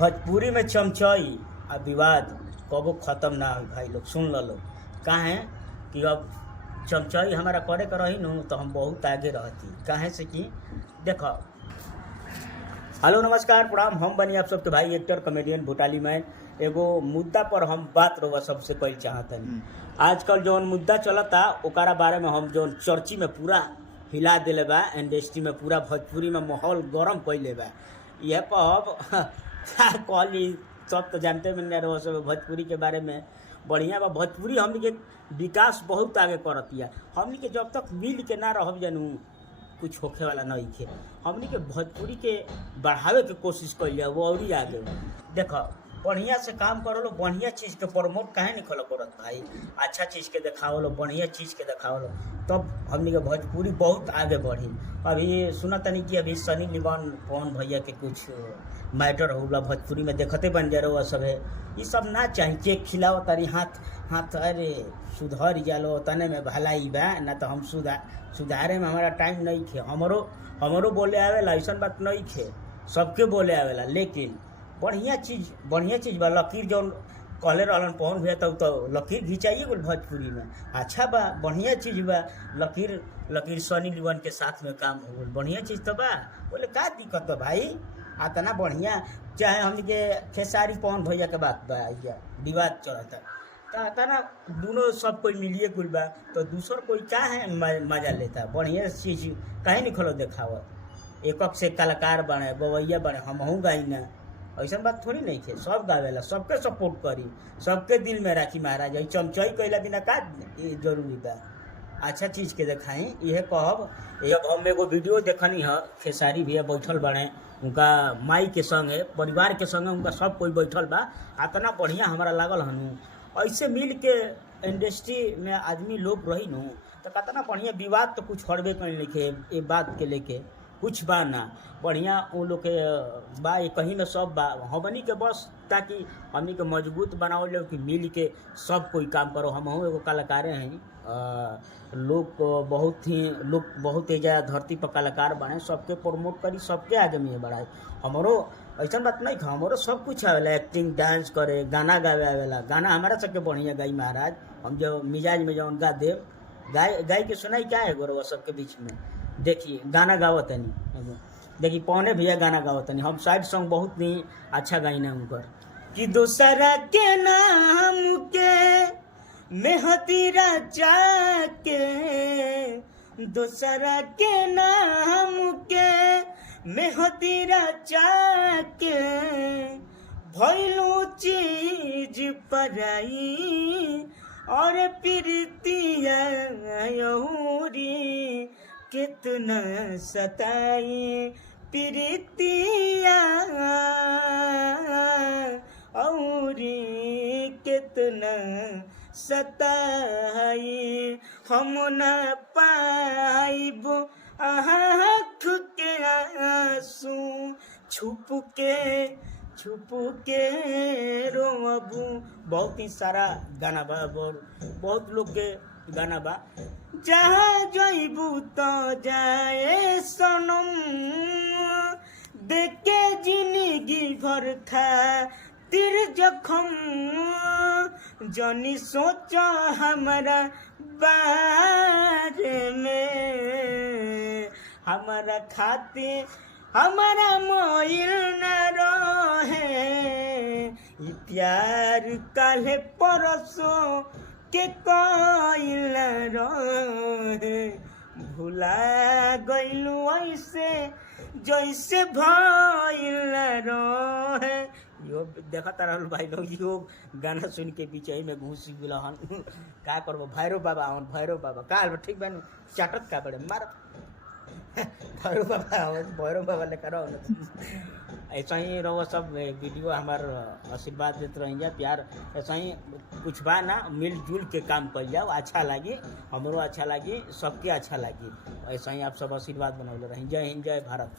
भोजपुरी में चमचई आ विवाद कबो ख़त्म ना हो भाई लोग सुन लो काहे कि अब चमचई हमारा करे के रही न तो हम बहुत आगे रहती काहे से कि देखो। हेलो नमस्कार प्रणाम, हम बनी आप सबके भाई एक्टर कॉमेडियन भूटाली मैन। एगो मुद्दा पर हम बात रहुआ सबसे पहले चाहते हैं। आजकल जौन मुद्दा चलता ओकरा बारे में हम जौन चर्ची में पूरा हिला दिले बा, इंडस्ट्री में पूरा भोजपुरी में माहौल गरम कैले बा। यह कहब क्या कहली सब तो जानते भी नहीं रहो सब भोजपुरी के बारे में बढ़िया बा। भोजपुरी हमनी के विकास बहुत आगे करतिया। हमनी के जब तक मिल के ना रहब जानू कुछ होखे वाला नहीं खे। हमनी के भोजपुरी के बढ़ावे के कोशिश कइले वो और ही आगे देखो। बढ़िया से काम करो लो, बढ़िया चीज़ के प्रमोट काहे नहीं खोलो करत भाई। अच्छा चीज़ के दिखाओ लो, बढ़िया चीज़ के दिखाओ लो, तब हमनी के भोजपुरी बहुत आगे बढ़ी। अभी सुना तनी कि अभी सनी लियोन पवन भैया के कुछ मैटर होला भोजपुरी में देखते बन जा रहा सब है। ये सब ना चाहिए, चेक खिलाओ तारी हाथ हाथ अरे सुधर जालो तने में भलाई बा ना तो हम सुधारे में हमारा टाइम नहीं खे। हमरो बोले आवेला ऐसा बात नहीं खे, सबके बोले आवेला, लेकिन बढ़िया चीज़ बा। लकीर जौन कहले रहलन पवन भैया तब तो लकीर घिंचाइए गल भोजपुरी में अच्छा बा, बढ़िया चीज़ बा। लकीर सनी लियोन के साथ में काम हो गल, बढ़िया चीज़ तो बा। बोले का दिक्कत बा भाई, आतना बढ़िया। चाहे हमने के खेसारी पवन भैया के बात बा या विवाद चलता तना दोनों सब कोई मिलिए कुल बा, तो दूसर कोई क्या है मजा लेता। बढ़िया चीज़ कहीं नहीं खोलो देखावत। एक से कलाकार बने बवैया बने हमहू गाई ना, ऐसा बात थोड़ी नहीं थे। सब गावेला, सबके सपोर्ट करी, सबके दिल में राखी महाराज। चमचई कैला बिना का जरूरी बा, अच्छा चीज़ के देखाई यह कहब। अब हम एगो वीडियो देखनी है, खेसारी भैया बैठल बने उनका माई के संगे परिवार के संगे उनका सब कोई बैठल बा। इतना बढ़िया हमारा लागल हनु। ऐसे मिल के इंडस्ट्री में आदमी लोग रही नू तो कितना बढ़िया। विवाद तो कुछ हड़बे कर लिखे ये बात के लेके कुछ बा ना बढ़िया। वो लोग के बा कहीं में सब बा हमनी के बस, ताकि हमनी के मजबूत बनाओ लो कि मिल के सब कोई काम करो। हम एगो कलाकार हैं, लोग बहुत एजा धरती पर कलाकार बने, सबके प्रमोट करी, सबके आगे में बढ़ाए। हमारो ऐसा बात नहीं था, हमारो सब कुछ आवेला, एक्टिंग डांस करे गाना गावे आवेला। गाना हमारा सबके बढ़िया गाई महाराज। हम जो मिजाज में जौन गा देव गाय के सुनाई क्या है गोरवा सबके बीच में। देखिए गाना गावत नहीं, देखिए पौने भैया गाना गावत नहीं। हम साइड सॉन्ग बहुत नहीं अच्छा गाई ना उनकर कि दूसरा के नाम के मेहदीरा जाके, दूसरा के नाम के मेहदीरा जाके भइलू चीज पराई और प्रीतिया यहूरी कितना सताई। प्रीतिया औरी कितना सताई। हम न पाइब आँख के आंसू छुप के रोबू। बहुत ही सारा गाना बा, बहुत लोग के गाना बा। जहाँ जइबू तो जाए सनम, देखे जिंदगी भर खातिर जखम। जनी सोचा हमारा बारे में, हमारा खातिर हमारा मोइल न रहे। प्यार काले परसों के कोइल रहे, भुला गइलू ऐसे जैसे भइल रहे। यो देखता रहल भाई लोग, यो गाना सुन के पीछे में घुस गुलहन का करबो। भैरव बाबा का ठीक बा चाटत का बड़े मार भैरव बाबा लेकर ऐसा ही रहो। सब वीडियो हमार आशीर्वाद देते रह जा, प्यार ऐसा ही कुछ बा ना, मिलजुल के काम कर जाओ, अच्छा लगी, हमरो अच्छा लगी, सबके अच्छा लगी। ऐसा ही आप सब आशीर्वाद बनौले रही। जय हिंद, जय भारत।